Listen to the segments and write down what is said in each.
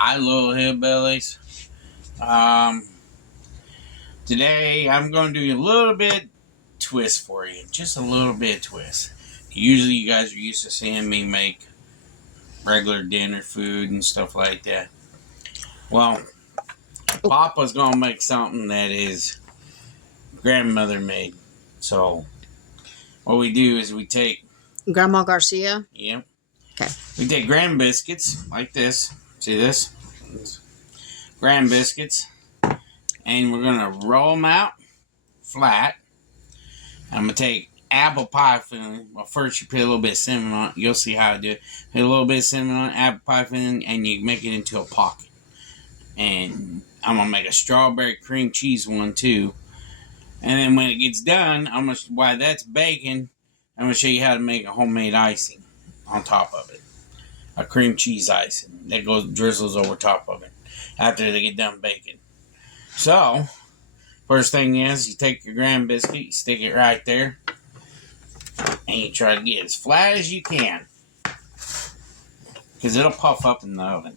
Hi, little hillbillies. Um, Today I'm going to do a little bit twist for you, just a little bit twist. Usually, you guys are used to seeing me make regular dinner food and stuff like that. Well, Papa's going to make something that is grandmother made. So, what we do is we take, Grandma Garcia? yep, Okay. we take Grand biscuits like this. See this? Grand biscuits. And we're going to roll them out flat. I'm going to take apple pie filling. Well, first you put a little bit of cinnamon on it. You'll see how I do it. Put a little bit of cinnamon on it, apple pie filling, and you make it into a pocket. And I'm going to make a strawberry cream cheese one too. And then when it gets done, while that's baking, I'm going to show you how to make a homemade icing on top of it. A cream cheese icing that drizzles over top of it after they get done baking. So, first thing is, you take your Grand Biscuit, you stick it right there, and you try to get as flat as you can, because it'll puff up in the oven.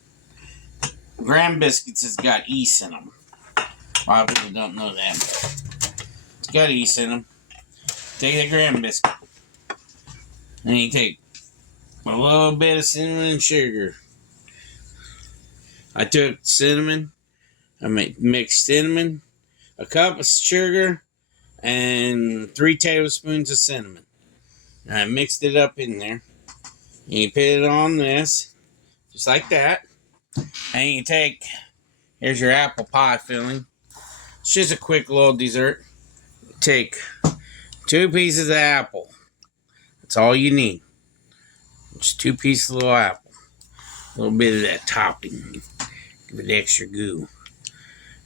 Grand Biscuits has got yeast in them. A lot of people don't know that, but it's got yeast in them. Take the Grand Biscuit, and you take a little bit of cinnamon and sugar. I took cinnamon, I mixed cinnamon, a cup of sugar, and 3 tablespoons of cinnamon. And I mixed it up in there. And you put it on this, just like that. And you take, here's your apple pie filling. It's just a quick little dessert. Take 2 pieces of apple. That's all you need. Just 2 pieces of little apple. A little bit of that topping. Give it extra goo.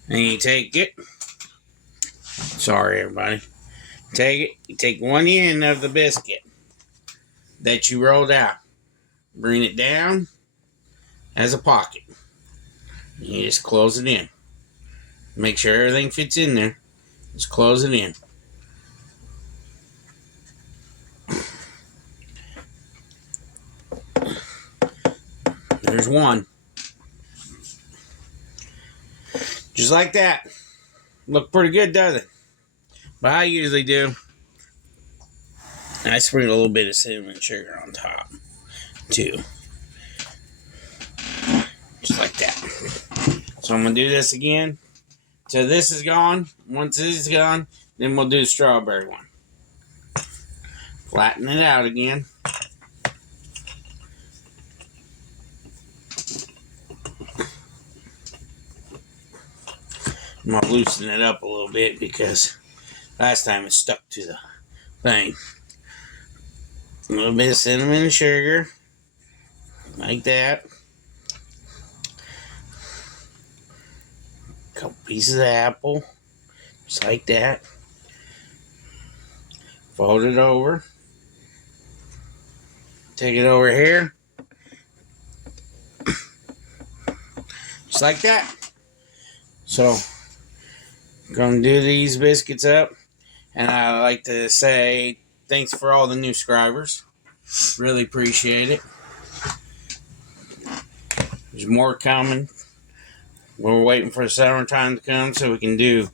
And you take it. Sorry, everybody. Take it. You take one end of the biscuit that you rolled out. Bring it down as a pocket. You just close it in. Make sure everything fits in there. Just close it in. There's one. Just like that. Look pretty good, doesn't it? But I usually do, I sprinkle a little bit of cinnamon sugar on top, too. Just like that. So I'm going to do this again. So this is gone. Once this is gone, then we'll do the strawberry one. Flatten it out again. I'm going to loosen it up a little bit because last time it stuck to the thing. A little bit of cinnamon and sugar. Like that. A couple pieces of apple. Just like that. Fold it over. Take it over here. Just like that. So, I'm going to do these biscuits up. And I like to say thanks for all the new subscribers. Really appreciate it. There's more coming. We're waiting for the summertime to come so we can do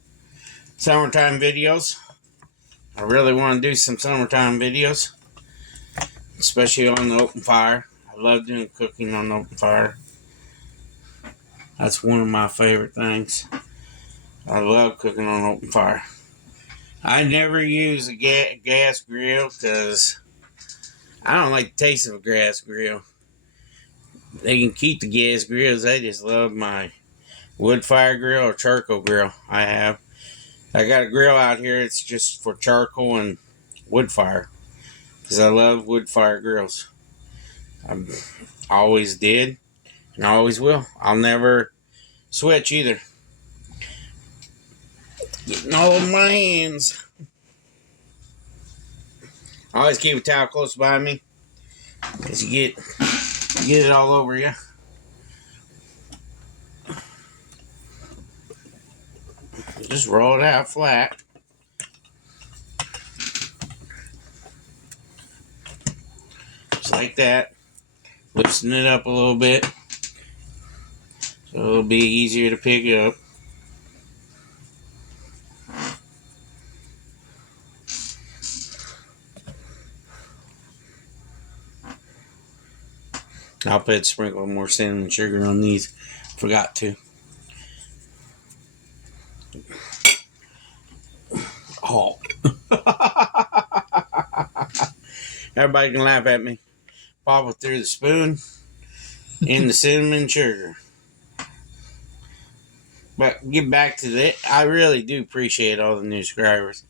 summertime videos. I really want to do some summertime videos, especially on the open fire. I love doing cooking on the open fire. That's one of my favorite things. I love cooking on open fire. I never use a gas grill because I don't like the taste of a gas grill. They can keep the gas grills. I just love my wood fire grill or charcoal grill I got a grill out here. It's just for charcoal and wood fire because I love wood fire grills. I always did and I always will. I'll never switch either. Getting all over my hands. I always keep a towel close by me because you get it all over you. Just roll it out flat. Just like that. Loosen it up a little bit. So it'll be easier to pick up. I'll put sprinkle more cinnamon sugar on these. Forgot to. Oh. Everybody can laugh at me. Pop it through the spoon in the cinnamon sugar. But get back to that. I really do appreciate all the new subscribers.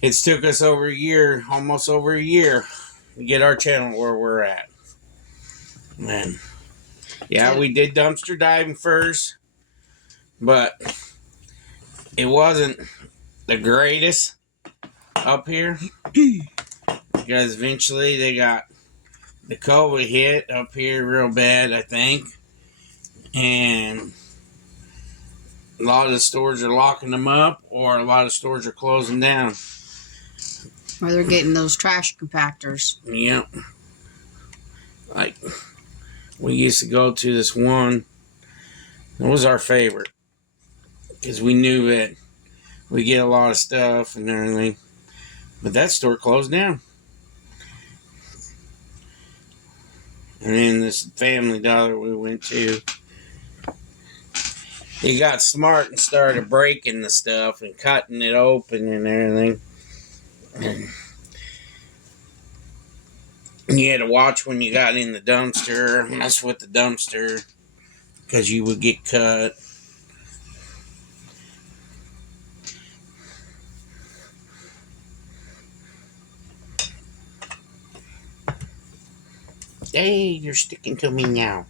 It's took us over a year, almost over a year, to get our channel where we're at. Man. Yeah, we did dumpster diving first, but it wasn't the greatest up here because eventually they got the COVID hit up here real bad, I think, and a lot of the stores are locking them up, or a lot of stores are closing down. Or they're getting those trash compactors. Yep. Like, we used to go to this one. It was our favorite because we knew that we get a lot of stuff and everything. But that store closed down. And then this Family Dollar we went to, he got smart and started breaking the stuff and cutting it open and everything. And you had to watch when you got in the dumpster, mess with the dumpster, because you would get cut. Hey, you're sticking to me now.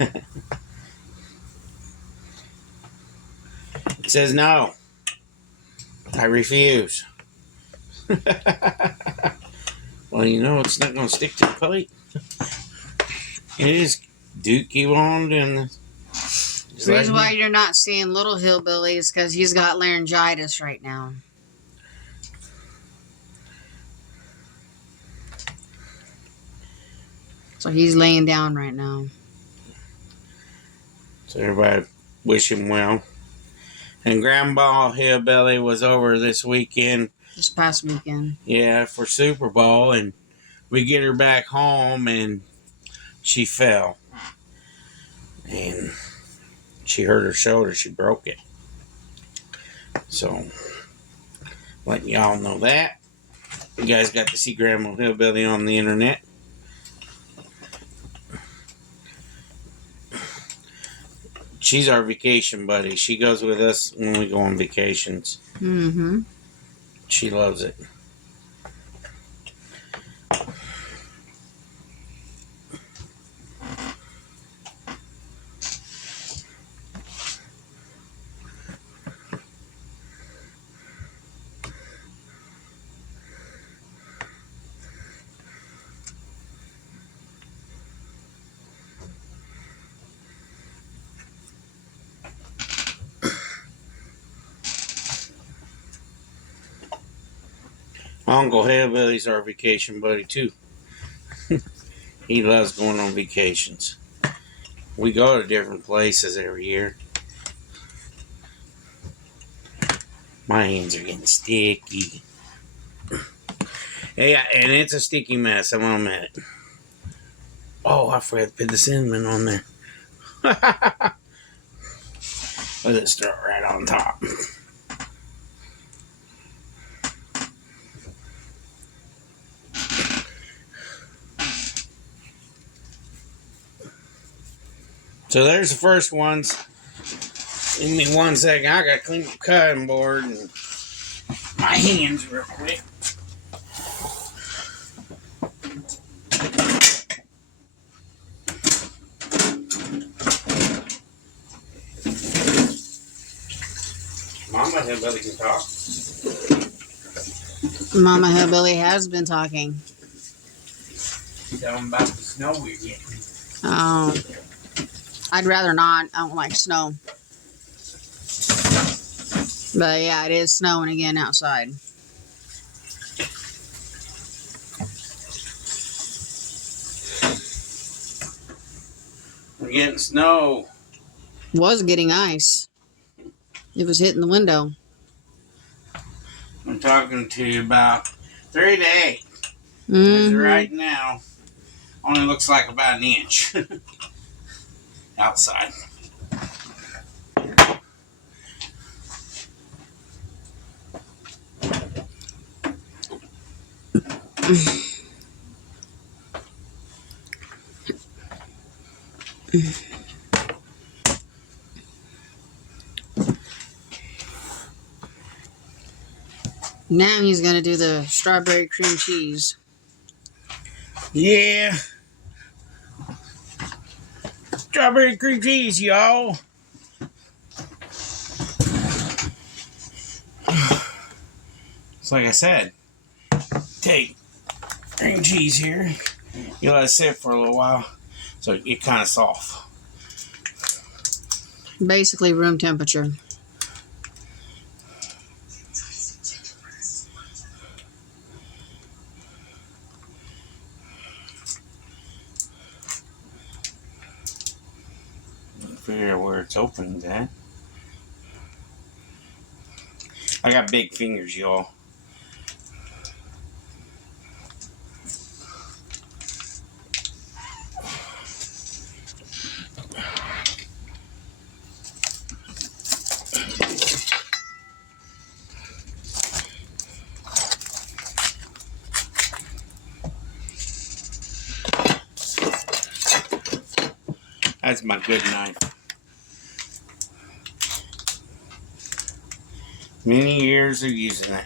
It says no. I refuse. Well, you know it's not going to stick to the plate. It is. Do keep on doing this. The reason why you're not seeing Little Hillbilly is because he's got laryngitis right now. So he's laying down right now. So everybody wish him well. And Grandma Hillbilly was over this weekend. This past weekend. Yeah, for Super Bowl. And we get her back home and she fell. And she hurt her shoulder. She broke it. So, letting y'all know that. You guys got to see Grandma Hillbilly on the internet. She's our vacation buddy. She goes with us when we go on vacations. Mm-hmm. She loves it. Uncle Hillbilly's our vacation buddy too. He loves going on vacations. We go to different places every year. My hands are getting sticky. Yeah, and it's a sticky mess. I'm on it. Oh, I forgot to put the cinnamon on there. Let's start right on top. So there's the first ones. Give me 1 second. I gotta clean the cutting board and my hands real quick. Mama Hillbilly can talk. Mama Hillbilly has been talking. Tell them about the snow we're getting. Oh. I'd rather not. I don't like snow. But yeah, it is snowing again outside. We're getting snow Was getting ice. It was hitting the window. I'm talking to you about 3 to 8. As of Mm-hmm. right now, only looks like about an inch outside. Now he's gonna do the strawberry cream cheese. Yeah. Strawberry cream cheese, y'all. It's like I said, take cream cheese here. You let it sit for a little while so it get kind of soft. Basically room temperature. Figure out where it's opened at. I got big fingers, y'all. That's my good knife. Many years of using it.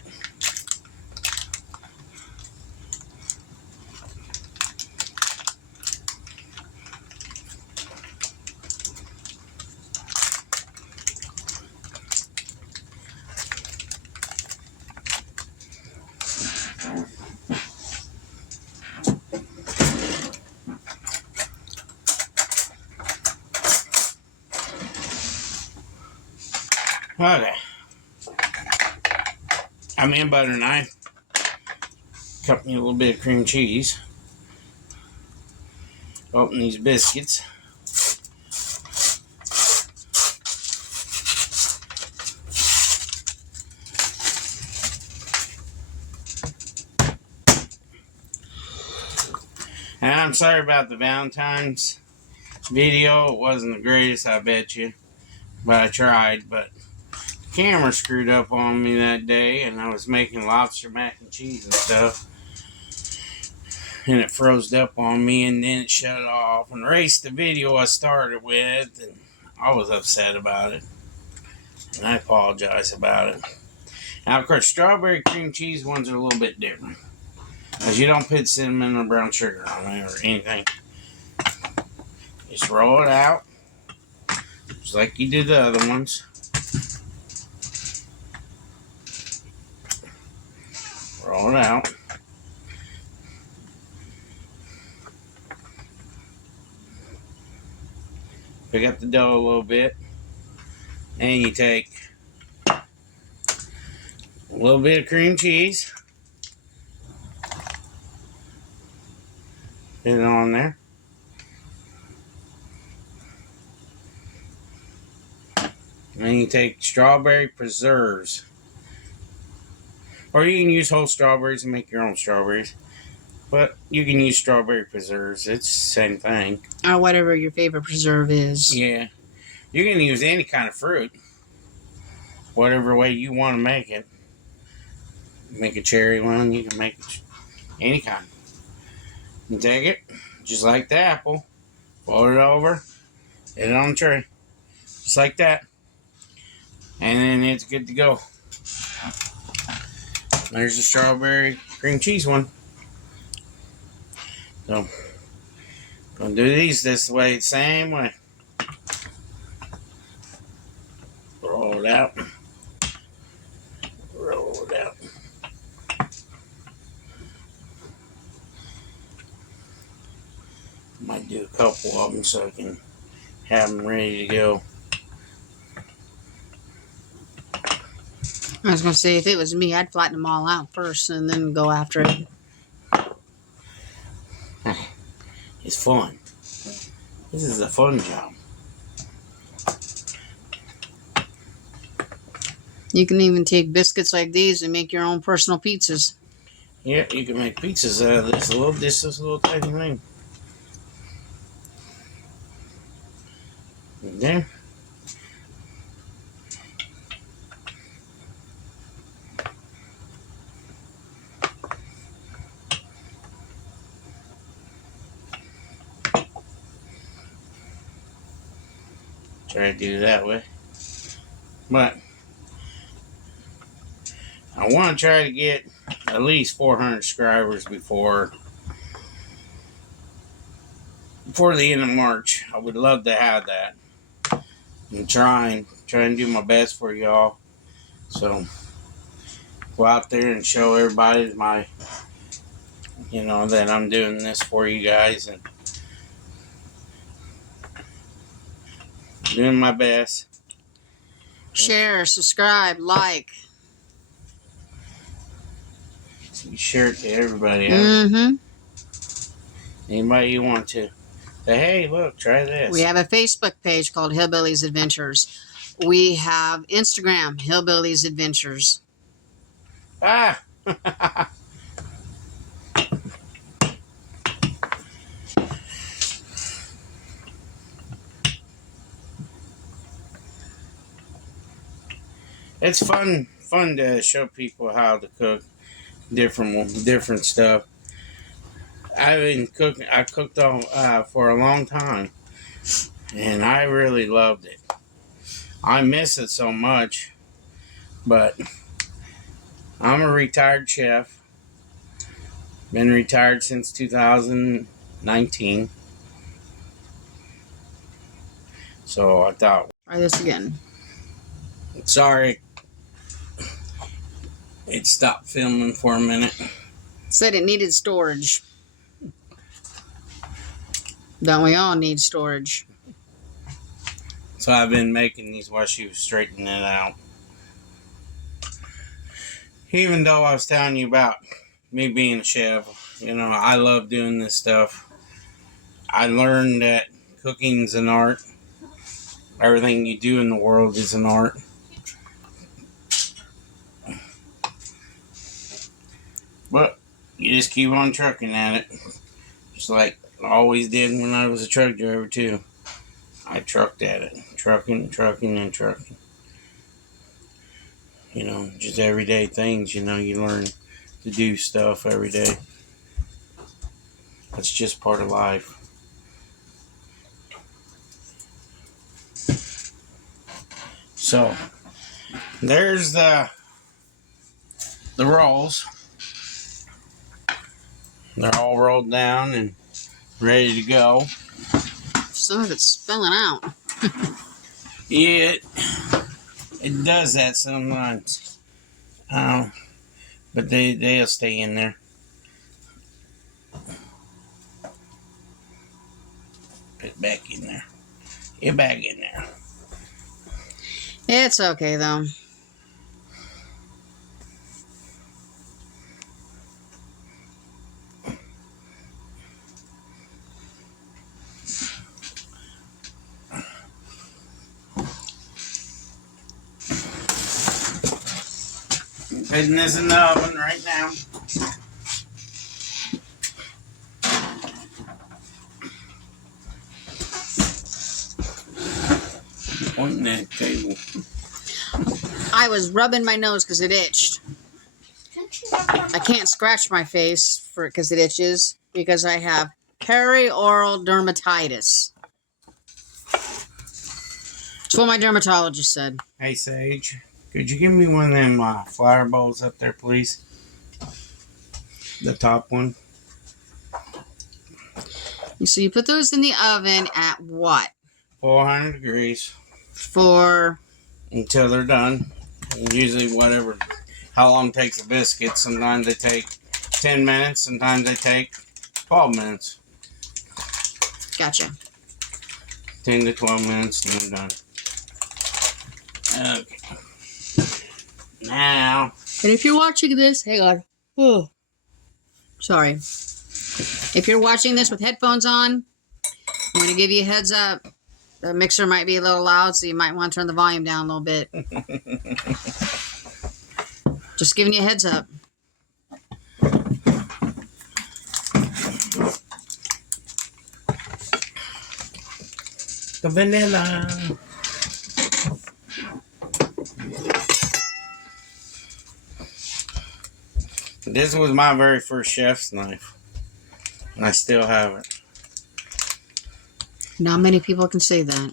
Okay. I'm in butter knife. Cut me a little bit of cream cheese. Open these biscuits. And I'm sorry about the Valentine's video. It wasn't the greatest, I bet you. But I tried. But the camera screwed up on me that day, and I was making lobster mac and cheese and stuff. And it froze up on me, and then it shut off and erased the video I started with. And I was upset about it. And I apologize about it. Now, of course, strawberry cream cheese ones are a little bit different. Because you don't put cinnamon or brown sugar on it or anything. Just roll it out. Just like you do the other ones. Roll it out. Pick up the dough a little bit. And you take a little bit of cream cheese. Put it on there. And then you take strawberry preserves. Or you can use whole strawberries and make your own strawberries. But you can use strawberry preserves. It's the same thing. Or whatever your favorite preserve is. Yeah. You can use any kind of fruit. Whatever way you want to make it. Make a cherry one. You can make any kind. You take it. Just like the apple. Fold it over. Put it on the tray. Just like that. And then it's good to go. There's the strawberry cream cheese one. So, gonna do these this way, same way. Roll it out. Roll it out. Might do a couple of them so I can have them ready to go. I was gonna say, if it was me, I'd flatten them all out first and then go after it. It's fun. This is a fun job. You can even take biscuits like these and make your own personal pizzas. Yeah, you can make pizzas out of this little tiny thing. There. Try to do it that way. But I want to try to get at least 400 subscribers before the end of March. I would love to have that. I'm trying to do my best for y'all. So go out there and show everybody that I'm doing this for you guys and doing my best. Share, subscribe, like. You share it to everybody. Mm-hmm. Anybody you want to. Say, hey, look, try this. We have a Facebook page called Hillbillies Adventures. We have Instagram, Hillbillies Adventures. Ah! It's fun to show people how to cook different stuff. I've been cooking. I cooked for a long time, and I really loved it. I miss it so much, but I'm a retired chef. Been retired since 2019. So I thought. Try this again. Sorry, it stopped filming for a minute. Said it needed storage. Don't we all need storage? So I've been making these while she was straightening it out. Even though I was telling you about me being a chef, I love doing this stuff. I learned that cooking's an art. Everything you do in the world is an art. But you just keep on trucking at it. Just like I always did when I was a truck driver too. I trucked at it. Trucking. Just everyday things, you learn to do stuff every day. That's just part of life. So, there's the rolls. They're all rolled down and ready to go. Some of it's spilling out. Yeah, it does that sometimes. But they'll stay in there. Put it back in there. Get back in there. It's okay, though. Putting this in the oven right now. Pointing that table. I was rubbing my nose because it itched. I can't scratch my face because it itches because I have perioral dermatitis. It's what my dermatologist said. Hey, Sage, could you give me one of them flour bowls up there, please? The top one. So you put those in the oven at what? 400 degrees. For? Until they're done. And usually how long it takes a biscuit. Sometimes they take 10 minutes. Sometimes they take 12 minutes. Gotcha. 10 to 12 minutes and they're done. Okay. Now. And if you're watching this, hang on. Oh. Sorry. If you're watching this with headphones on, I'm going to give you a heads up. The mixer might be a little loud, so you might want to turn the volume down a little bit. Just giving you a heads up. The vanilla. This was my very first chef's knife. And I still have it. Not many people can say that.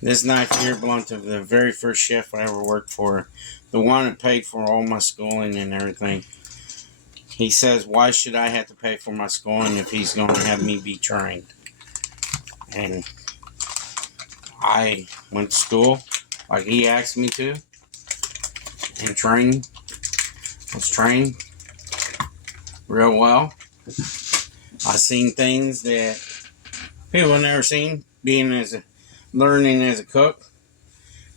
This knife here belonged to the very first chef I ever worked for. The one that paid for all my schooling and everything. He says, why should I have to pay for my schooling if he's going to have me be trained? And I went to school like he asked me to. And trained. Was trained real well. I seen things that people have never seen. Learning as a cook,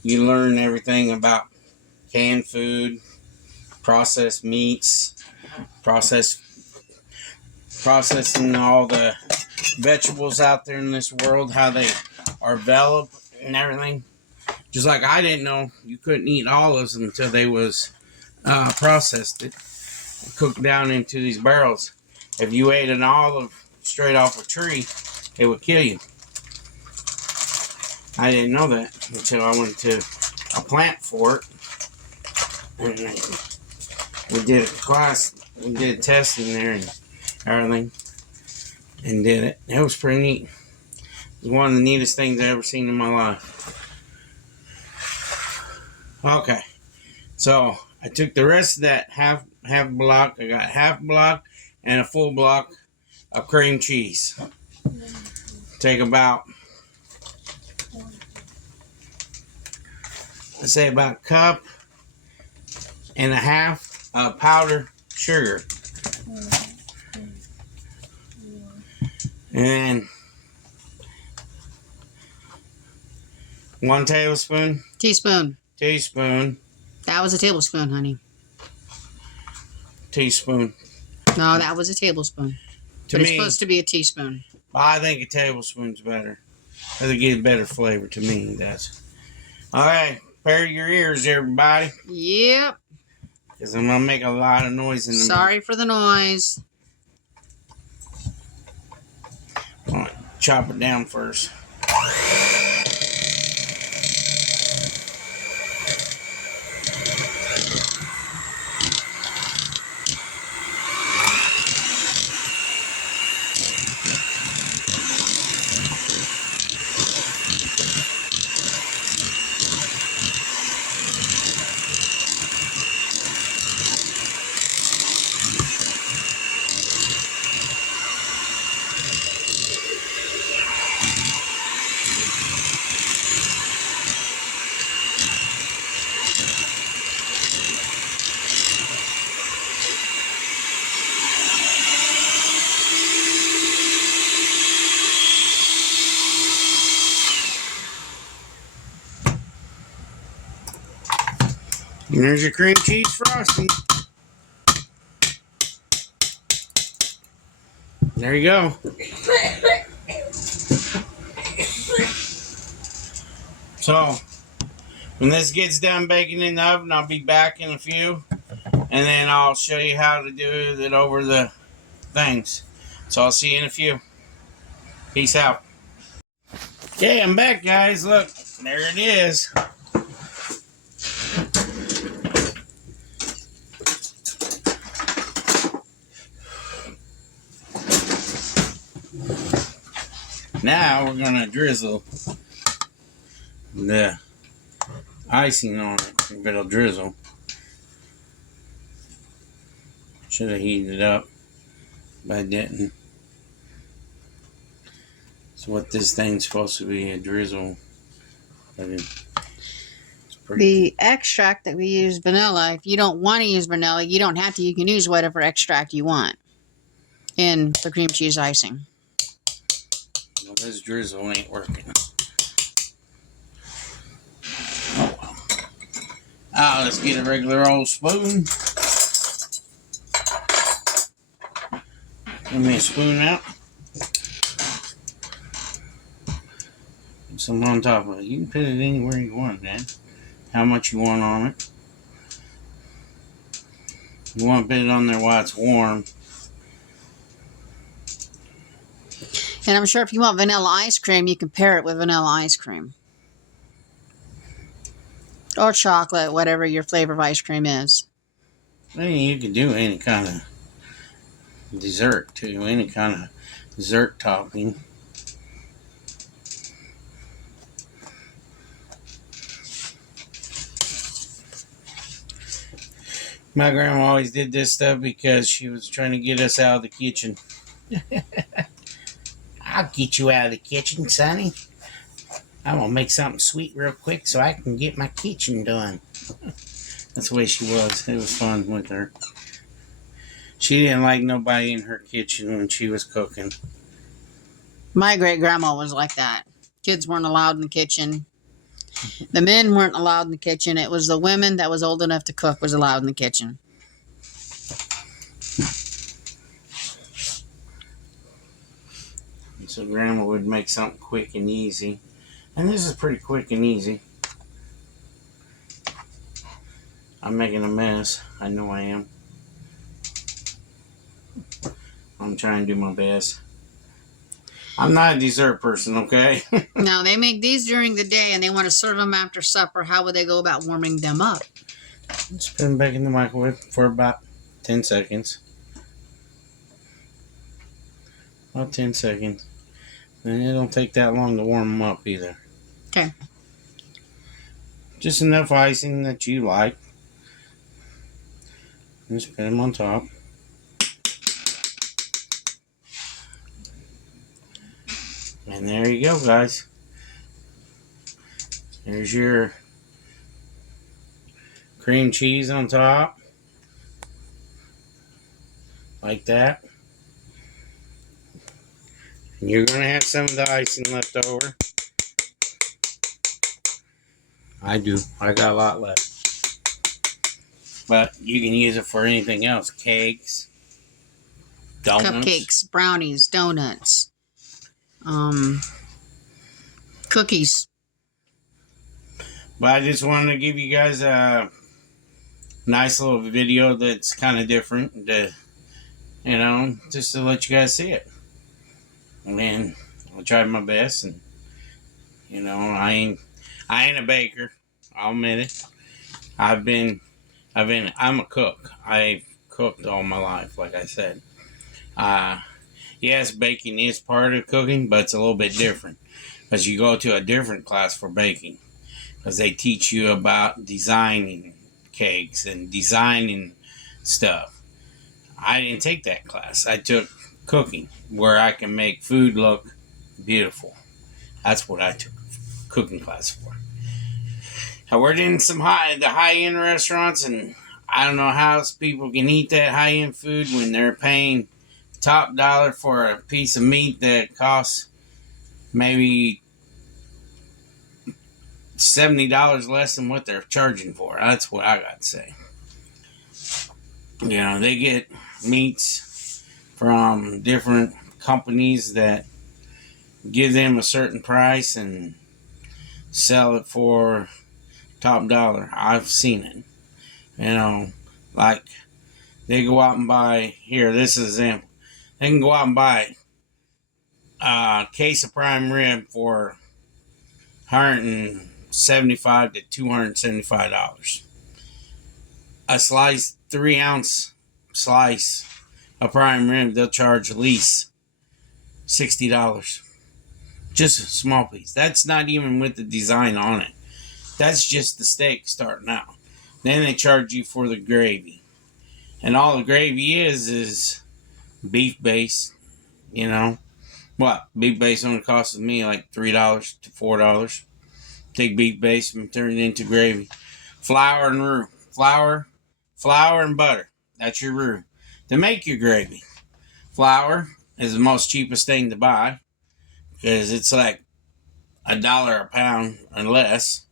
you learn everything about canned food, processed meats, processing all the vegetables out there in this world, how they are developed and everything. Just like I didn't know you couldn't eat olives until they was processed it, cooked down into these barrels. If you ate an olive straight off a tree, it would kill you. I didn't know that until I went to a plant for it. And we did a class, we did a test in there and everything. And did it. It was pretty neat. It was one of the neatest things I've ever seen in my life. Okay. So I took the rest of that half block. I got half block and a full block of cream cheese. Take about, let's say about a cup and a half of powdered sugar. And 1 tablespoon. Teaspoon. Teaspoon. That was a tablespoon, honey. Teaspoon. No, that was a tablespoon. To but me, it's supposed to be a teaspoon. I think a tablespoon's better. I think it gives better flavor to me. It does. All right. Prepare your ears, everybody. Yep. Because I'm going to make a lot of noise in the Sorry for the noise. I'm going to chop it down first. And there's your cream cheese frosting. There you go. So, when this gets done baking in the oven, I'll be back in a few. And then I'll show you how to do it over the things. So, I'll see you in a few. Peace out. Okay, I'm back, guys. Look, there it is. Now we're going to drizzle the icing on it. But it'll drizzle. Should have heated it up, but I didn't. So what this thing's supposed to be, a drizzle. But it's The extract that we use, vanilla, if you don't want to use vanilla, you don't have to. You can use whatever extract you want in the cream cheese icing. Well, this drizzle ain't working. Let's get a regular old spoon. Give me a spoon out. some on top of it. You can put it anywhere you want, man. How much you want on it. You want to put it on there while it's warm. And I'm sure if you want vanilla ice cream, you can pair it with vanilla ice cream. Or chocolate, whatever your flavor of ice cream is. I mean, you can do any kind of dessert too, any kind of dessert topping. My grandma always did this stuff because she was trying to get us out of the kitchen. I'll get you out of the kitchen, Sonny. I'm going to make something sweet real quick so I can get my kitchen done. That's the way she was. It was fun with her. She didn't like nobody in her kitchen when she was cooking. My great-grandma was like that. Kids weren't allowed in the kitchen. The men weren't allowed in the kitchen. It was the women that was old enough to cook was allowed in the kitchen. So Grandma would make something quick and easy. And this is pretty quick and easy. I'm making a mess. I know I am. I'm trying to do my best. I'm not a dessert person, okay? Now, they make these during the day and they want to serve them after supper. How would they go about warming them up? Just put them back in the microwave for about 10 seconds. About 10 seconds. And it don't take that long to warm them up either. Okay. Just enough icing that you like. Just put them on top. And there you go, guys. There's your cream cheese on top. Like that. And you're going to have some of the icing left over. I do. I got a lot left. But you can use it for anything else. Cakes. Donuts. Cupcakes, brownies, donuts. Cookies. But I just wanted to give you guys a nice little video that's kind of different. Just to let you guys see it. And I tried my best, and I ain't a baker. I'll admit it. I'm a cook. I've cooked all my life, like I said. Yes, baking is part of cooking, but it's a little bit different. Because you go to a different class for baking. Because they teach you about designing cakes and designing stuff. I didn't take that class. I took cooking, where I can make food look beautiful. That's what I took cooking class for. I worked in some high-end restaurants, and I don't know how people can eat that high-end food when they're paying top dollar for a piece of meat that costs maybe $70 less than what they're charging for. That's what I got to say. They get meats from different companies that give them a certain price and sell it for top dollar. I've seen it. Like they go out and buy, here, this is an example. They can go out and buy a case of prime rib for $175 to $275. A 3-ounce slice of prime rib, they'll charge at least $60. Just a small piece. That's not even with the design on it. That's just the steak starting out. Then they charge you for the gravy. And all the gravy is beef base. Beef base only costs me like $3 to $4. Take beef base and turn it into gravy. Flour and roux. Flour and butter. That's your roux. To make your gravy. Flour is the most cheapest thing to buy. Because it's like $1 a pound or less.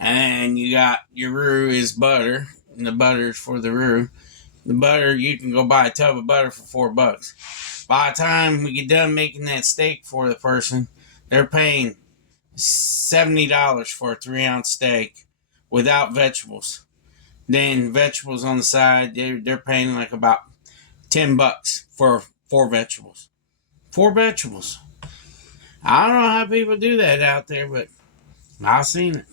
And you got your roux is butter. And the butter is for the roux. The butter, you can go buy a tub of butter for $4. By the time we get done making that steak for the person, they're paying $70 for a 3-ounce steak without vegetables. Then vegetables on the side, they're paying like about $10 for 4 vegetables. 4 vegetables. I don't know how people do that out there, but I've seen it.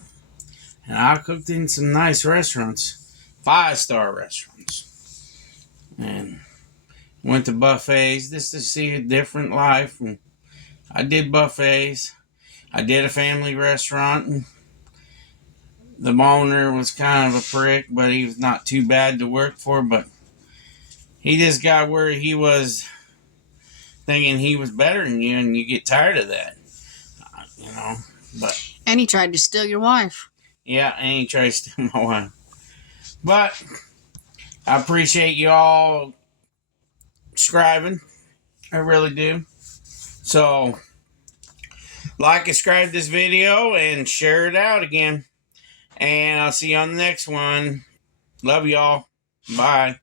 And I cooked in some nice restaurants, 5-star restaurants, and went to buffets just to see a different life. And I did buffets. I did a family restaurant, and the owner was kind of a prick, but he was not too bad to work for. But he just got where he was thinking he was better than you, and you get tired of that, you know. But And he tried to steal your wife. yeah, and he tried to steal my wife. But I appreciate you all subscribing. I really do. So, like, subscribe this video, and share it out again. And I'll see you on the next one. Love y'all. Bye.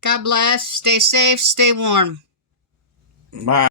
God bless. Stay safe. Stay warm. Bye.